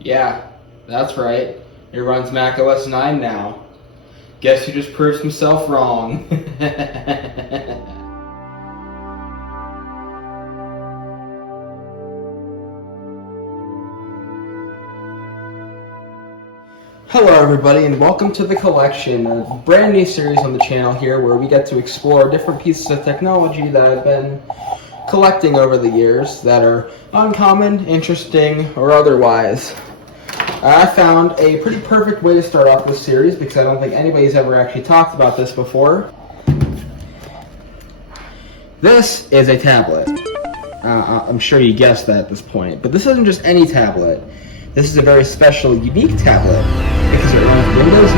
Yeah, that's right. It runs Mac OS 9 now. Guess who just proved himself wrong? Hello everybody and welcome to The Collection, a brand new series on the channel here where we get to explore different pieces of technology that I've been collecting over the years that are uncommon, interesting, or otherwise. I found a pretty perfect way to start off this series because I don't think anybody's ever actually talked about this before. This is a tablet. I'm sure you guessed that at this point, but this isn't just any tablet. This is a very special, unique tablet because it runs Windows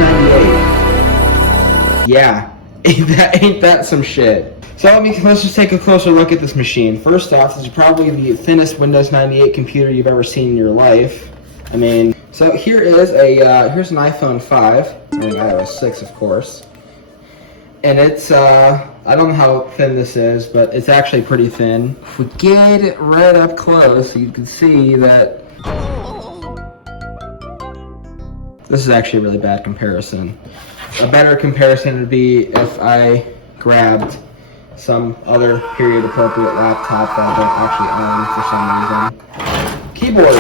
98. Yeah, ain't that some shit? So let's just take a closer look at this machine. First off, this is probably the thinnest Windows 98 computer you've ever seen in your life. I mean, so here is here's an iPhone 5, running iOS 6 of course. And it's, I don't know how thin this is, but it's actually pretty thin. If we get it right up close, you can see that this is actually a really bad comparison. A better comparison would be if I grabbed some other period appropriate laptop that I don't actually own for some reason. Keyboard.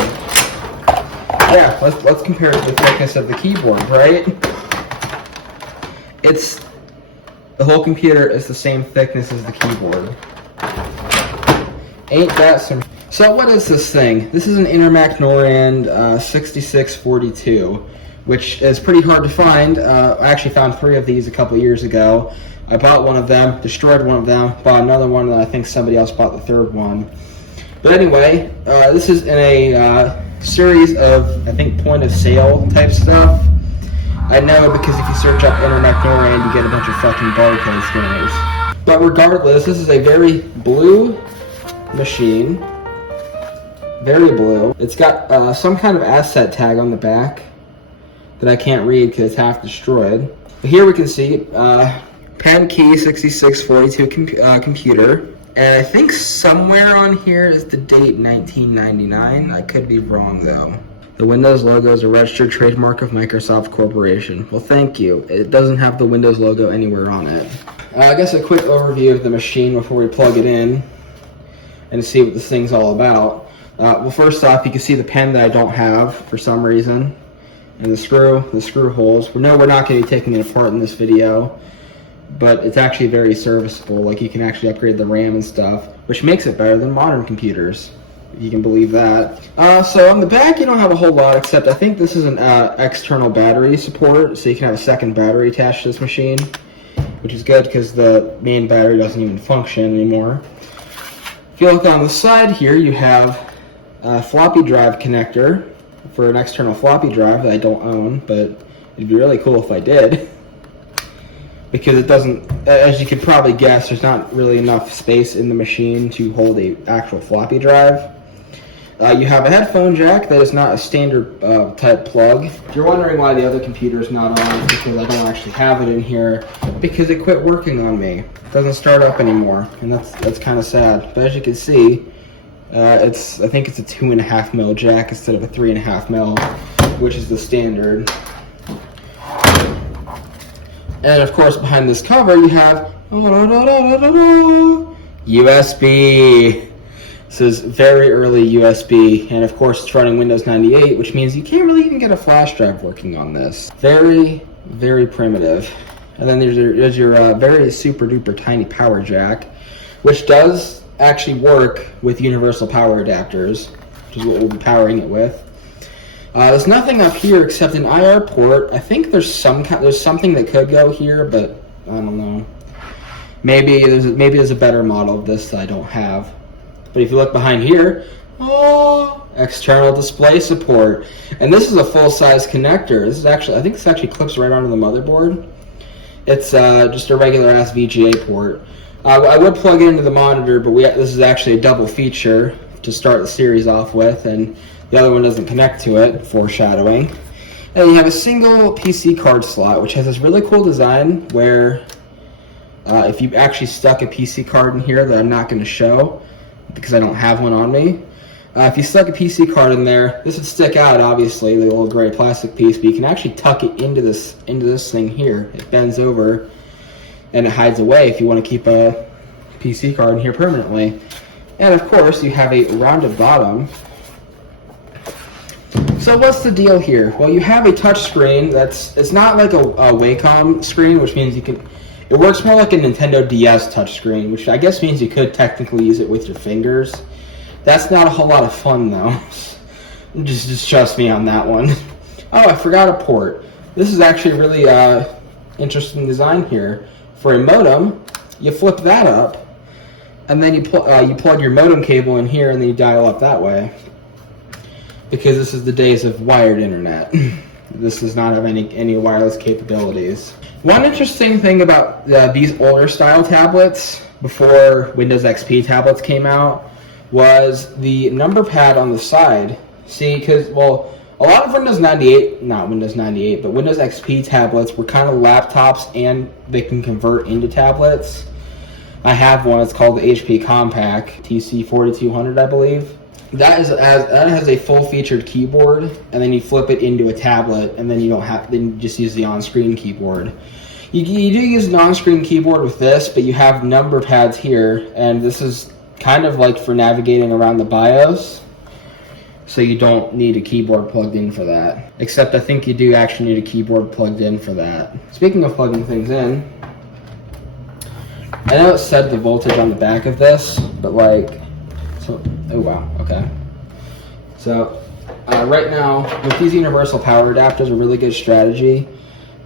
Yeah, let's compare the thickness of the keyboard, right? The whole computer is the same thickness as the keyboard. Ain't that some... So what is this thing? This is an Intermac Norand 6642, which is pretty hard to find. I actually found 3 of these a couple years ago. I bought one of them, destroyed one of them, bought another one, and I think somebody else bought the 3rd one. But anyway, this is in a series of, I think, point-of-sale type stuff. I know because if you search up Intermac Norand, you get a bunch of fucking barcode scanners. But regardless, this is a very blue machine. Very blue. It's got some kind of asset tag on the back that I can't read because it's half destroyed. But here we can see Pen Key 6642 computer. And I think somewhere on here is the date 1999. I could be wrong though. The Windows logo is a registered trademark of Microsoft Corporation. Well, thank you. It doesn't have the Windows logo anywhere on it. I guess a quick overview of the machine before we plug it in and see what this thing's all about. Well, first off, you can see the pen that I don't have for some reason. And the screw holes. We know we're not going to be taking it apart in this video, but it's actually very serviceable. Like, you can actually upgrade the RAM and stuff, which makes it better than modern computers, if you can believe that. So on the back, you don't have a whole lot, except I think this is an external battery support, so you can have a second battery attached to this machine, which is good because the main battery doesn't even function anymore. If you look on the side here, you have a floppy drive connector for an external floppy drive that I don't own, but it'd be really cool if I did. Because it doesn't, as you could probably guess, there's not really enough space in the machine to hold a actual floppy drive. You have a headphone jack that is not a standard type plug. If you're wondering why the other computer is not on, it's because I don't actually have it in here, because it quit working on me. It doesn't start up anymore, and that's kind of sad. But as you can see, I think it's a 2.5 mil jack instead of a 3.5 mil, which is the standard. And of course, behind this cover, you have USB. This is very early USB, and of course, it's running Windows 98, which means you can't really even get a flash drive working on this. Very, very primitive. And then there's your very super duper tiny power jack, which does actually work with universal power adapters, which is what we'll be powering it with. There's nothing up here except an IR port. I think there's something that could go here, but I don't know. Maybe there's a better model of this that I don't have. But if you look behind here, external display support, and this is a full-size connector. This is actually, I think this actually clips right onto the motherboard. It's just a regular ass VGA port. I would plug it into the monitor, but this is actually a double feature to start the series off with, and the other one doesn't connect to it, foreshadowing. And you have a single PC card slot, which has this really cool design where if you actually stuck a PC card in here that I'm not going to show because I don't have one on me, If you stuck a PC card in there, this would stick out, obviously, the little gray plastic piece, but you can actually tuck it into this thing here. It bends over and it hides away if you want to keep a PC card in here permanently. And of course, you have a rounded bottom. So what's the deal here? Well, you have a touch screen it's not like a Wacom screen, which means it works more like a Nintendo DS touch screen, which I guess means you could technically use it with your fingers. That's not a whole lot of fun though. Just trust me on that one. Oh, I forgot a port. This is actually a really interesting design here. For a modem, you flip that up, and then you plug your modem cable in here, and then you dial up that way. Because this is the days of wired internet. This does not have any wireless capabilities. One interesting thing about these older style tablets, before Windows XP tablets came out, was the number pad on the side. See, because, well, a lot of Windows 98, not Windows 98, but Windows XP tablets were kind of laptops, and they can convert into tablets. I have one, it's called the HP Compaq TC4200, I believe. That has a full-featured keyboard, and then you flip it into a tablet, and then you just use the on-screen keyboard. You do use an on-screen keyboard with this, but you have number pads here, and this is kind of like for navigating around the BIOS, so you don't need a keyboard plugged in for that. Except I think you do actually need a keyboard plugged in for that. Speaking of plugging things in, I know it said the voltage on the back of this, but oh wow, okay. So right now, with these universal power adapters, a really good strategy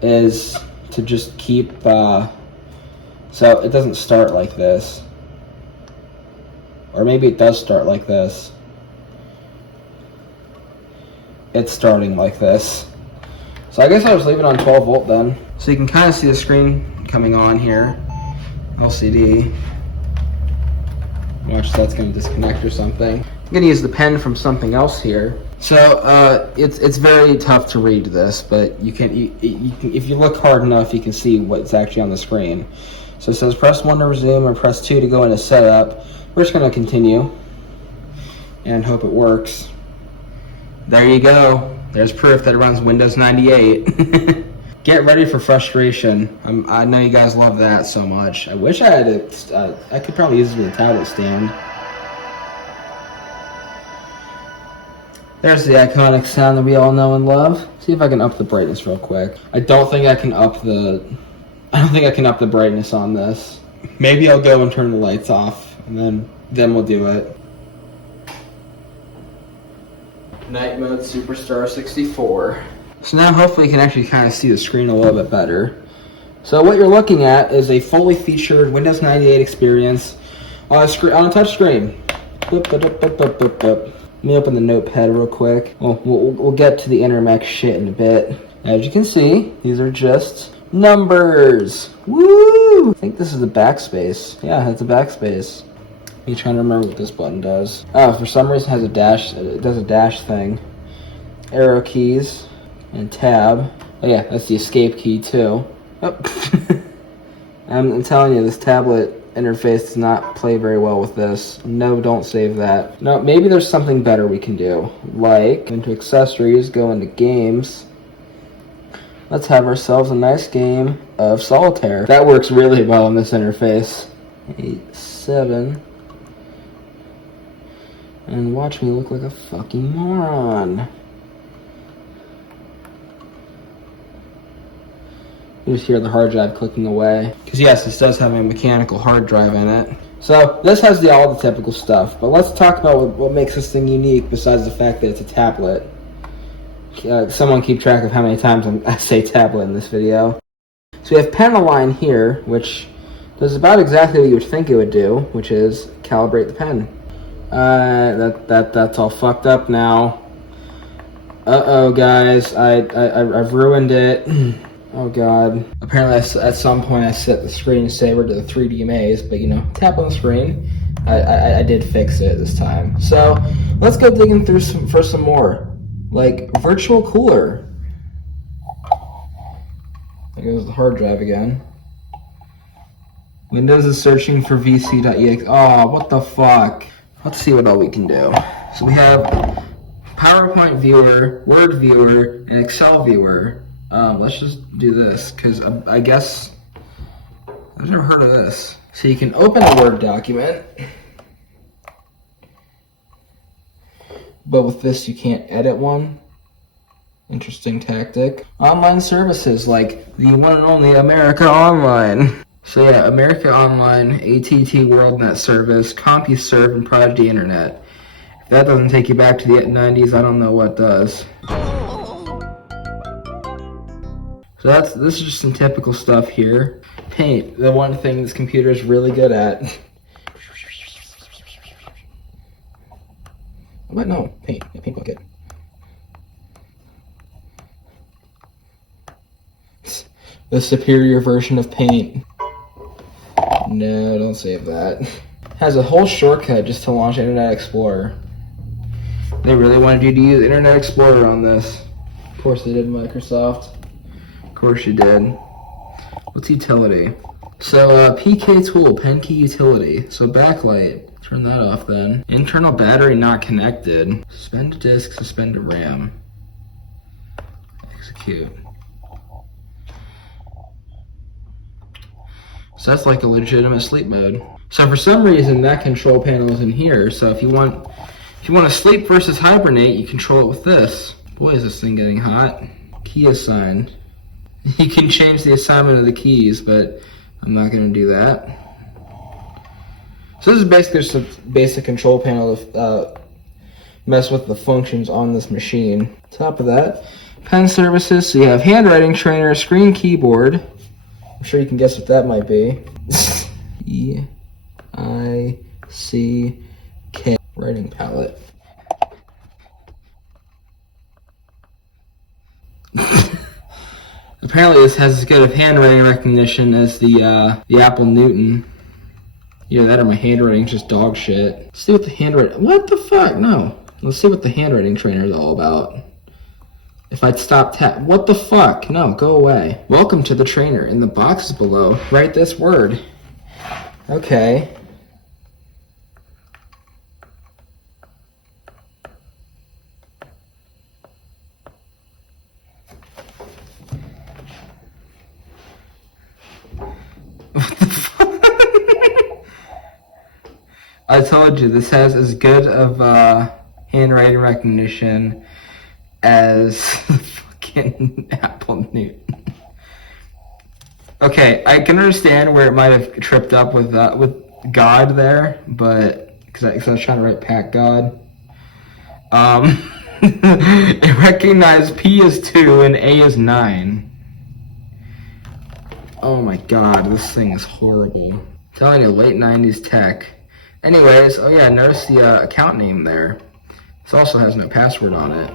is to just keep, so it doesn't start like this. Or maybe it does start like this. It's starting like this. So I guess I'll just leave it on 12 volt then. So you can kind of see the screen coming on here. LCD. Watch, that's going to disconnect or something. I'm going to use the pen from something else here. So it's very tough to read this, but you can if you look hard enough, you can see what's actually on the screen. So it says press 1 to resume or press 2 to go into setup. We're just going to continue and hope it works. There you go. There's proof that it runs Windows 98. Get ready for frustration. I know you guys love that so much. I wish I had I could probably use it with a tablet stand. There's the iconic sound that we all know and love. See if I can up the brightness real quick. I don't think I can up the brightness on this. Maybe I'll go and turn the lights off, and then we'll do it. Night mode Superstar 64. So now hopefully you can actually kind of see the screen a little bit better. So what you're looking at is a fully featured Windows 98 experience on a touch screen. Let me open the notepad real quick. We'll get to the intermech shit in a bit. As you can see, these are just numbers. Woo! I think this is a backspace. Yeah, it's a backspace. Me trying to remember what this button does. Oh, for some reason it has a dash. It does a dash thing. Arrow keys and tab. Oh yeah, that's the escape key too. Oh. I'm telling you, this tablet interface does not play very well with this. No, don't save that. No, maybe there's something better we can do. Like, go into accessories, go into games. Let's have ourselves a nice game of solitaire. That works really well on this interface. 8, 7. And watch me look like a fucking moron. You just hear the hard drive clicking away. Because yes, this does have a mechanical hard drive in it. So this has all the typical stuff. But let's talk about what makes this thing unique besides the fact that it's a tablet. Someone keep track of how many times I say tablet in this video. So we have pen align here, which does about exactly what you would think it would do, which is calibrate the pen. That's all fucked up now. Uh-oh, guys. I've ruined it. Oh, God. Apparently, at some point, I set the screensaver to the 3D maze, but, tap on the screen. I did fix it this time. So, let's go digging through for some more. Like, virtual cooler. There goes the hard drive again. Windows is searching for vc.exe. Oh, what the fuck? Let's see what all we can do. So we have PowerPoint viewer, Word viewer, and Excel viewer. Let's just do this, because I guess I've never heard of this. So you can open a Word document, but with this you can't edit one. Interesting tactic. Online services like the one and only America Online. So yeah, America Online, ATT WorldNet service, CompuServe, and Prodigy Internet. If that doesn't take you back to the 90s, I don't know what does. So this is just some typical stuff here. Paint, the one thing this computer is really good at. What? No, paint. Yeah, paint bucket. The superior version of paint. No, don't save that. Has a whole shortcut just to launch Internet Explorer. They really wanted you to use Internet Explorer on this. Of course they did, Microsoft. Of course you did. What's utility? So PK tool, pen key utility. So backlight, turn that off then. Internal battery not connected. Suspend a disk, suspend a RAM. Execute. So that's like a legitimate sleep mode. So for some reason that control panel is in here. So if you want to sleep versus hibernate, you control it with this. Boy, is this thing getting hot. Key assigned. You can change the assignment of the keys, but I'm not going to do that. So this is basically just a basic control panel to mess with the functions on this machine. Top of that, pen services. So you have handwriting trainer, screen keyboard. I'm sure you can guess what that might be. E-I-C-K. Writing palette. Apparently this has as good of handwriting recognition as the Apple Newton. Either that or my handwriting's just dog shit. Let's see what the handwriting... What the fuck? No. Let's see what the handwriting trainer is all about. If I'd stop what the fuck? No, go away. Welcome to the trainer. In the boxes below, write this word. Okay. What the fuck? I told you, this has as good of handwriting recognition as the fucking Apple Newton. Okay, I can understand where it might have tripped up with God there, but because I was trying to write Pack God. It recognized P as 2 and A as 9. Oh my god, this thing is horrible. I'm telling you, late 90s tech. Anyways, oh yeah, notice the account name there. This also has no password on it.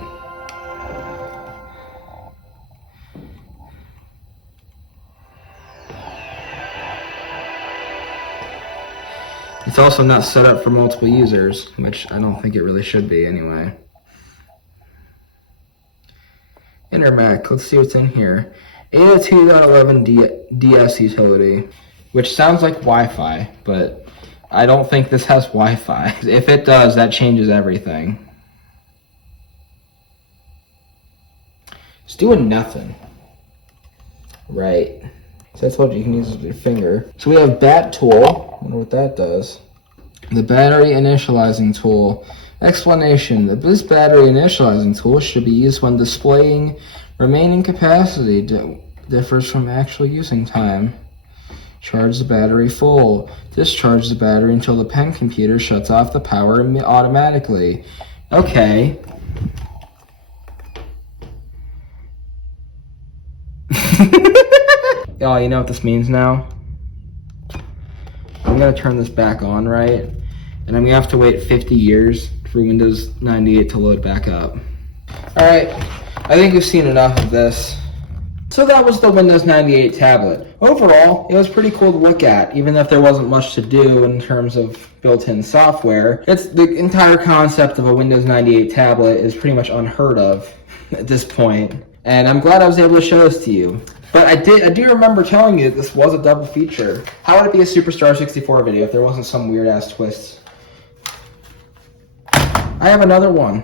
It's also not set up for multiple users, which I don't think it really should be anyway. Intermac, let's see what's in here. 802.11 DS utility, which sounds like Wi-Fi, but I don't think this has Wi-Fi. If it does, that changes everything. It's doing nothing. Right. So I told you can use it with your finger. So we have bat tool. I wonder what that does. The battery initializing tool. Explanation. This battery initializing tool should be used when displaying remaining capacity differs from actual using time. Charge the battery full. Discharge the battery until the pen computer shuts off the power automatically. Okay. Oh, you know what this means now? I'm gonna turn this back on, right? And I'm gonna have to wait 50 years for Windows 98 to load back up. Alright, I think we've seen enough of this. So that was the Windows 98 tablet. Overall, it was pretty cool to look at, even if there wasn't much to do in terms of built-in software. It's the entire concept of a Windows 98 tablet is pretty much unheard of at this point. And I'm glad I was able to show this to you. But I do remember telling you that this was a double feature. How would it be a Superstar 64 video if there wasn't some weird-ass twist? I have another one.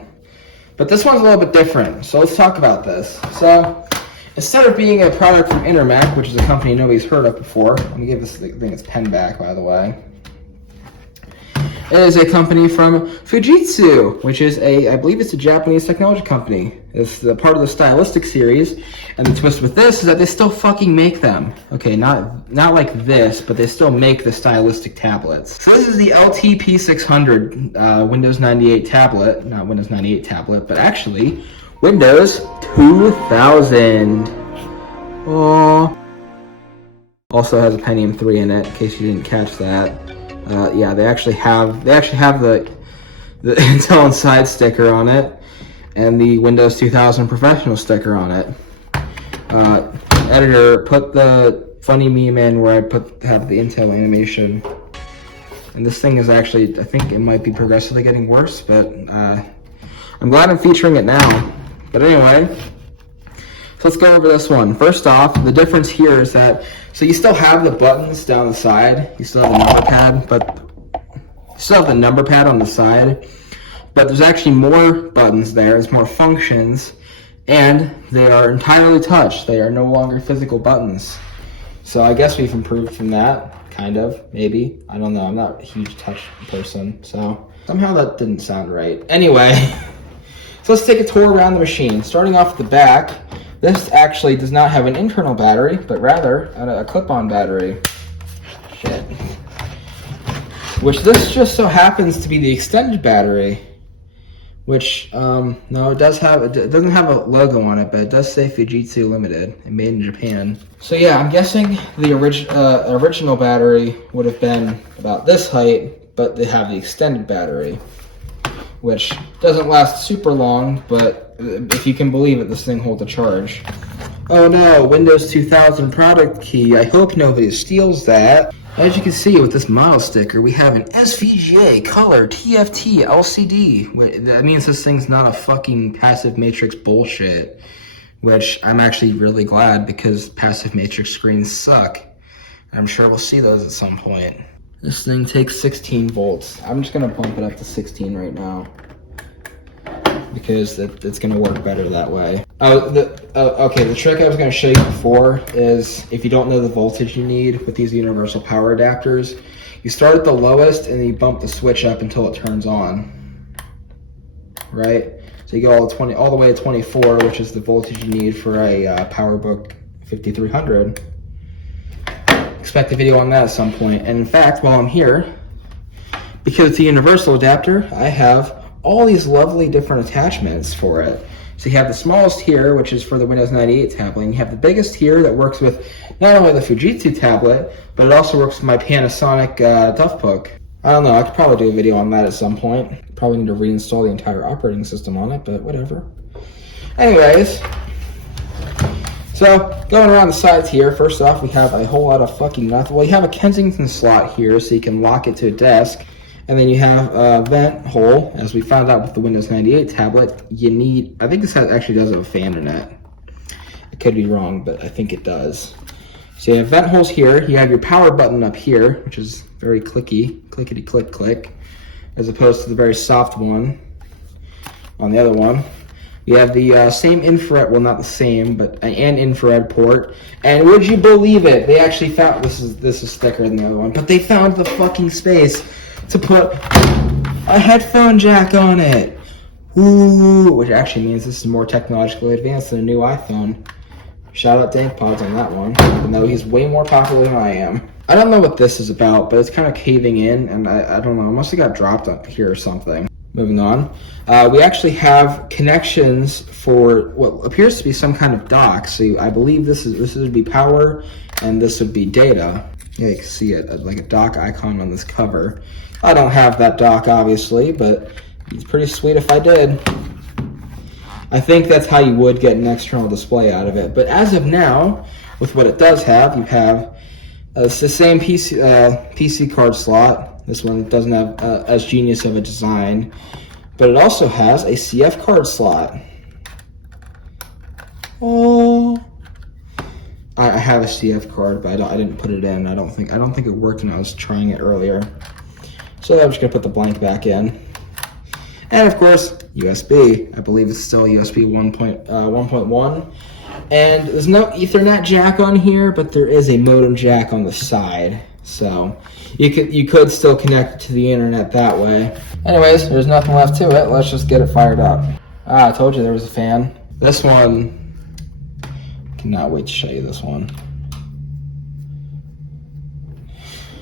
But this one's a little bit different, so let's talk about this. So, instead of being a product from Intermac, which is a company nobody's heard of before, let me give this thing its pen back, by the way. It is a company from Fujitsu, which is I believe it's a Japanese technology company. It's the part of the stylistic series, and the twist with this is that they still fucking make them. Okay, not like this, but they still make the stylistic tablets. So this is the LTP600 Windows 98 tablet, not Windows 98 tablet, but actually Windows 2000. Oh. Also has a Pentium 3 in it, in case you didn't catch that. Yeah, they actually have the Intel Inside sticker on it, and the Windows 2000 Professional sticker on it. Editor, put the funny meme in where I have the Intel animation. And this thing is actually, I think it might be progressively getting worse, but I'm glad I'm featuring it now. But anyway, so let's go over this one. First off, the difference here is that, so you still have the buttons down the side, you still have the number pad, but you still have the number pad on the side, but there's actually more buttons there, there's more functions, and they are entirely touch. They are no longer physical buttons. So I guess we've improved from that, kind of, maybe. I don't know, I'm not a huge touch person, so somehow that didn't sound right. Anyway, so let's take a tour around the machine. Starting off at the back, this actually does not have an internal battery, but rather a clip-on battery. Shit. Which this just so happens to be the extended battery. Which, no, it doesn't have a logo on it, but it does say Fujitsu Limited and made in Japan. So yeah, I'm guessing the original battery would have been about this height, but they have the extended battery, which doesn't last super long, but if you can believe it, this thing holds a charge. Oh no, Windows 2000 product key. I hope nobody steals that. As you can see with this model sticker, we have an SVGA color TFT LCD. That means this thing's not a fucking passive matrix bullshit, which I'm actually really glad because passive matrix screens suck. I'm sure we'll see those at some point. This thing takes 16 volts. I'm just gonna bump it up to 16 right now, because it's going to work better that way. Okay, the trick I was going to show you before is, if you don't know the voltage you need with these universal power adapters, you start at the lowest and then you bump the switch up until it turns on, right? So you go all the way to 24, which is the voltage you need for a PowerBook 5300. Expect a video on that at some point. And in fact, while I'm here, because it's a universal adapter, I have all these lovely different attachments for it. So you have the smallest here, which is for the Windows 98 tablet, and you have the biggest here that works with not only the Fujitsu tablet, but it also works with my Panasonic Duffbook. I don't know, I could probably do a video on that at some point. Probably need to reinstall the entire operating system on it, but whatever. Anyways, so going around the sides here, first off we have a whole lot of fucking nothing. Well, you have a Kensington slot here so you can lock it to a desk. And then you have a vent hole. As we found out with the Windows 98 tablet, you need, I think this actually does have a fan in it. I could be wrong, but I think it does. So you have vent holes here. You have your power button up here, which is very clicky, clickety click click, as opposed to the very soft one on the other one. You have the same infrared, well not the same, but an infrared port. And would you believe it? They actually found, this is thicker than the other one, but they found the fucking space to put a headphone jack on it. Ooh, which actually means this is more technologically advanced than a new iPhone. Shout out Dank Pods on that one, even though he's way more popular than I am. I don't know what this is about, but it's kind of caving in, and I don't know, it must have got dropped up here or something. Moving on. We actually have connections for what appears to be some kind of dock. So I believe this would be power, and this would be data. Yeah, you can see it, like a dock icon on this cover. I don't have that dock, obviously, but it's pretty sweet if I did. I think that's how you would get an external display out of it. But as of now, with what it does have, you have it's the same PC card slot. This one doesn't have as genius of a design, but it also has a CF card slot. Oh, I have a CF card, but I didn't put it in. I don't think it worked when I was trying it earlier. So I'm just gonna put the blank back in. And of course, USB. I believe it's still USB 1.1. And there's no Ethernet jack on here, but there is a modem jack on the side. So you could still connect to the internet that way. Anyways, there's nothing left to it. Let's just get it fired up. I told you there was a fan. This one, cannot wait to show you this one.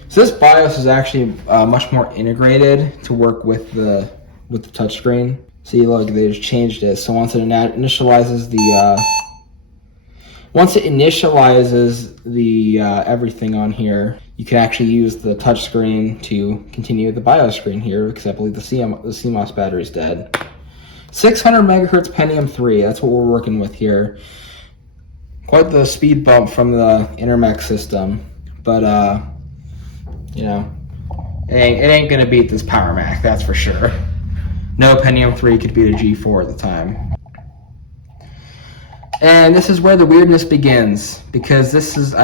So this BIOS is actually much more integrated to work with the touchscreen. See, look, they just changed it. So once it initializes the everything on here, you can actually use the touchscreen to continue the BIOS screen here, because I believe the CMOS battery is dead. 600 megahertz Pentium 3. That's what we're working with here. Quite the speed bump from the Intermec system, but you know, it ain't gonna beat this Power Mac, that's for sure. No Pentium 3 could beat a G4 at the time. And this is where the weirdness begins, because this is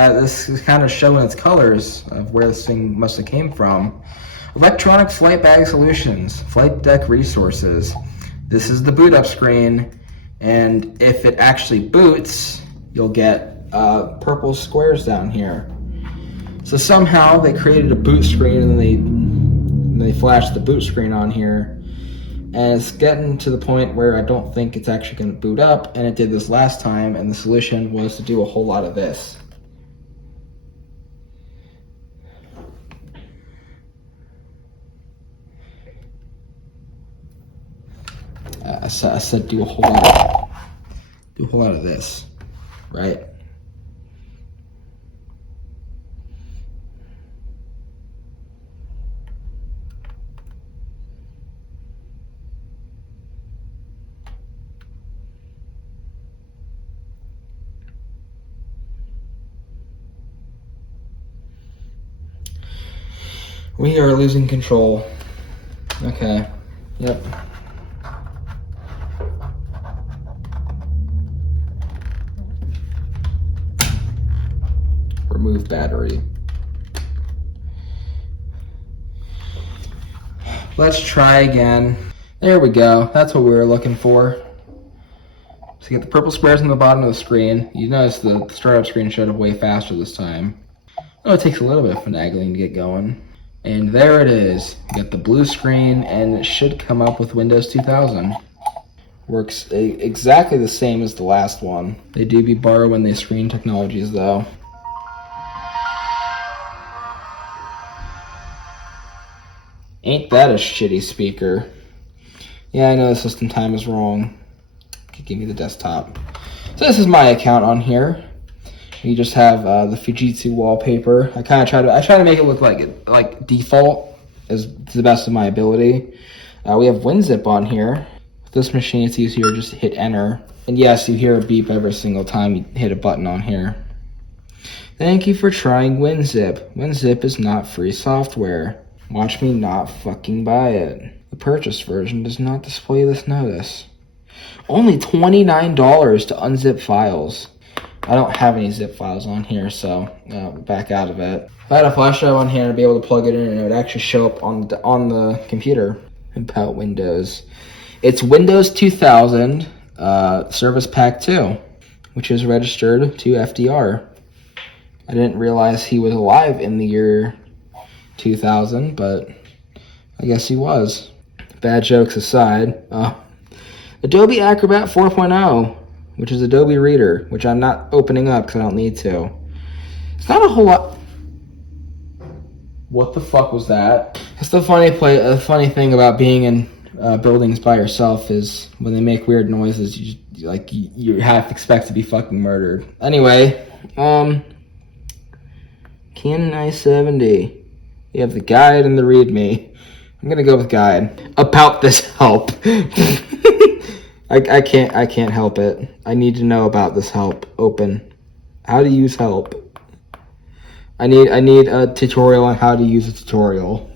kind of showing its colors of where this thing must have came from. Electronic Flight Bag Solutions, Flight Deck Resources. This is the boot up screen, and if it actually boots, you'll get purple squares down here. So somehow they created a boot screen, and then they flashed the boot screen on here. And it's getting to the point where I don't think it's actually going to boot up, and it did this last time, and the solution was to do a whole lot of this. I said do a whole lot of this, right? We are losing control. Okay. Yep. Remove battery. Let's try again. There we go. That's what we were looking for. So you get the purple squares on the bottom of the screen. You notice the startup screen showed up way faster this time. Oh, it takes a little bit of finagling to get going. And there it is. You got the blue screen, and it should come up with Windows 2000. Works exactly the same as the last one. They do be borrowing the screen technologies, though. Ain't that a shitty speaker? Yeah, I know the system time is wrong. Okay, give me the desktop. So this is my account on here. You just have the Fujitsu wallpaper. I try to make it look like default as to the best of my ability. We have WinZip on here. With this machine, it's easier just to hit enter. And yes, you hear a beep every single time you hit a button on here. Thank you for trying WinZip. WinZip is not free software. Watch me not fucking buy it. The purchase version does not display this notice. Only $29 to unzip files. I don't have any zip files on here, so back out of it. If I had a flash drive on here, I'd be able to plug it in, and it would actually show up on the computer. About Windows. It's Windows 2000 Service Pack 2, which is registered to FDR. I didn't realize he was alive in the year 2000, but I guess he was. Bad jokes aside. Adobe Acrobat 4.0. Which is Adobe Reader, which I'm not opening up because I don't need to. It's not a whole lot. What the fuck was that? That's the funny thing about being in buildings by yourself is when they make weird noises, you have to expect to be fucking murdered. Anyway, Canon i70. You have the guide and the README. I'm gonna go with guide. About this help. I can't help it. I need to know about this help. Open. How to use help. I need a tutorial on how to use a tutorial.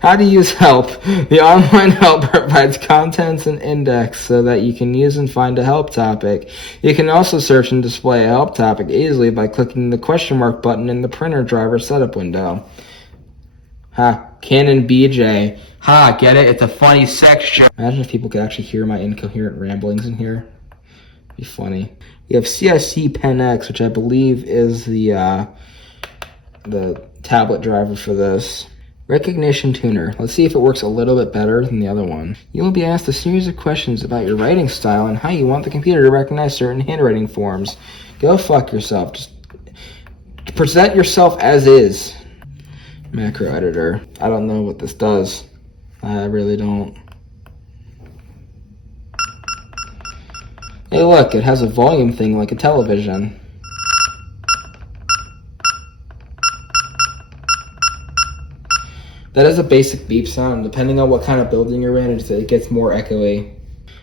How to use help. The online help provides contents and index so that you can use and find a help topic. You can also search and display a help topic easily by clicking the question mark button in the printer driver setup window. Canon BJ. Ha, get it? It's a funny sex joke. Imagine if people could actually hear my incoherent ramblings in here. It'd be funny. We have CIC Pen X, which I believe is the tablet driver for this. Recognition tuner. Let's see if it works a little bit better than the other one. You will be asked a series of questions about your writing style and how you want the computer to recognize certain handwriting forms. Go fuck yourself. Just present yourself as is. Macro editor. I don't know what this does. I really don't. Hey look, it has a volume thing like a television. That is a basic beep sound. Depending on what kind of building you're in, it gets more echoey,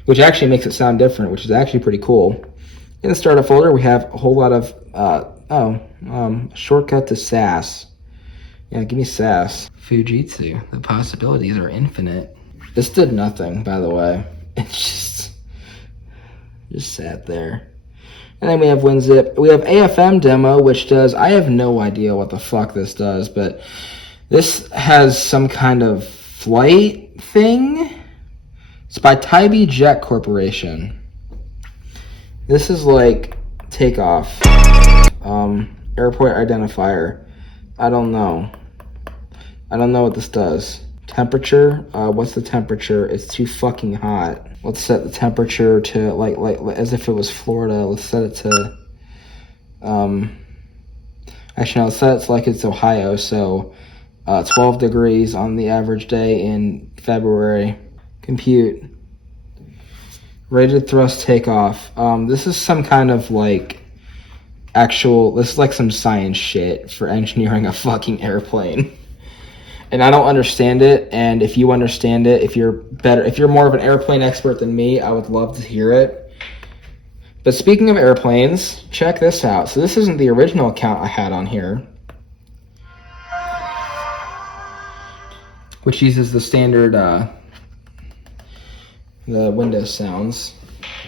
which actually makes it sound different, which is actually pretty cool. In the startup folder, we have a whole lot of, shortcut to SAS. Yeah, give me SAS. Fujitsu. The possibilities are infinite. This did nothing, by the way. It just sat there. And then we have WinZip. We have AFM demo, which does, I have no idea what the fuck this does, but this has some kind of flight thing. It's by Tybee Jet Corporation. This is like takeoff. Airport identifier. I don't know. I don't know what this does. Temperature. What's the temperature? It's too fucking hot. Let's set the temperature to like as if it was Florida. Let's set it to actually no, let's set it to like it's Ohio, so 12 degrees on the average day in February. Compute. Rated thrust takeoff. This is some kind of like this is like some science shit for engineering a fucking airplane. And I don't understand it, and if you understand it, if you're more of an airplane expert than me, I would love to hear it. But speaking of airplanes, check this out. So this isn't the original account I had on here, which uses the standard the Windows sounds.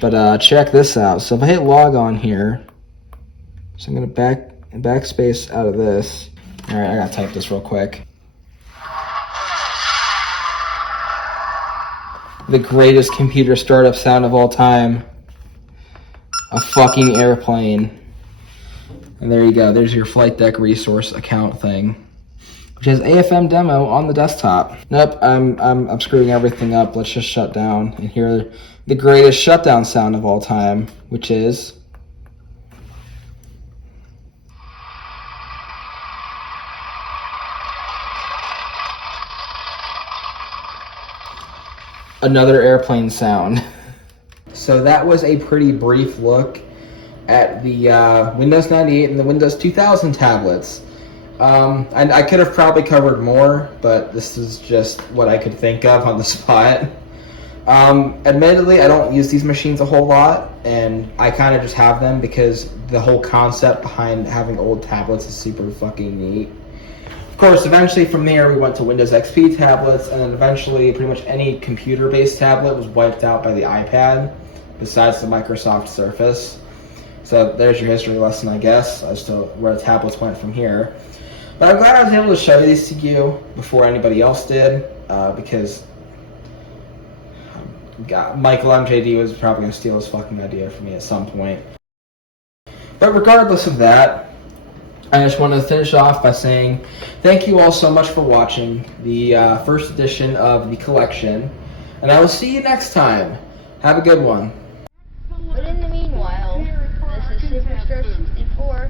But check this out. So if I hit log on here, so I'm gonna backspace out of this. All right, I gotta type this real quick. The greatest computer startup sound of all time. A fucking airplane. And there you go. There's your flight deck resource account thing, which has AFM demo on the desktop. Nope, I'm screwing everything up. Let's just shut down and hear the greatest shutdown sound of all time, which is another airplane sound. So that was a pretty brief look at the Windows 98 and the Windows 2000 tablets. And I could have probably covered more, but this is just what I could think of on the spot. Admittedly, I don't use these machines a whole lot, and I kind of just have them because the whole concept behind having old tablets is super fucking neat. Of course, eventually from there we went to Windows XP tablets, and then eventually pretty much any computer-based tablet was wiped out by the iPad, besides the Microsoft Surface. So there's your history lesson, I guess, as to where the tablets went from here. But I'm glad I was able to show these to you before anybody else did, because Michael MJD was probably going to steal his fucking idea from me at some point. But regardless of that, I just want to finish off by saying thank you all so much for watching the first edition of the collection, and I will see you next time. Have a good one. But in the meanwhile, this is Superstar 64.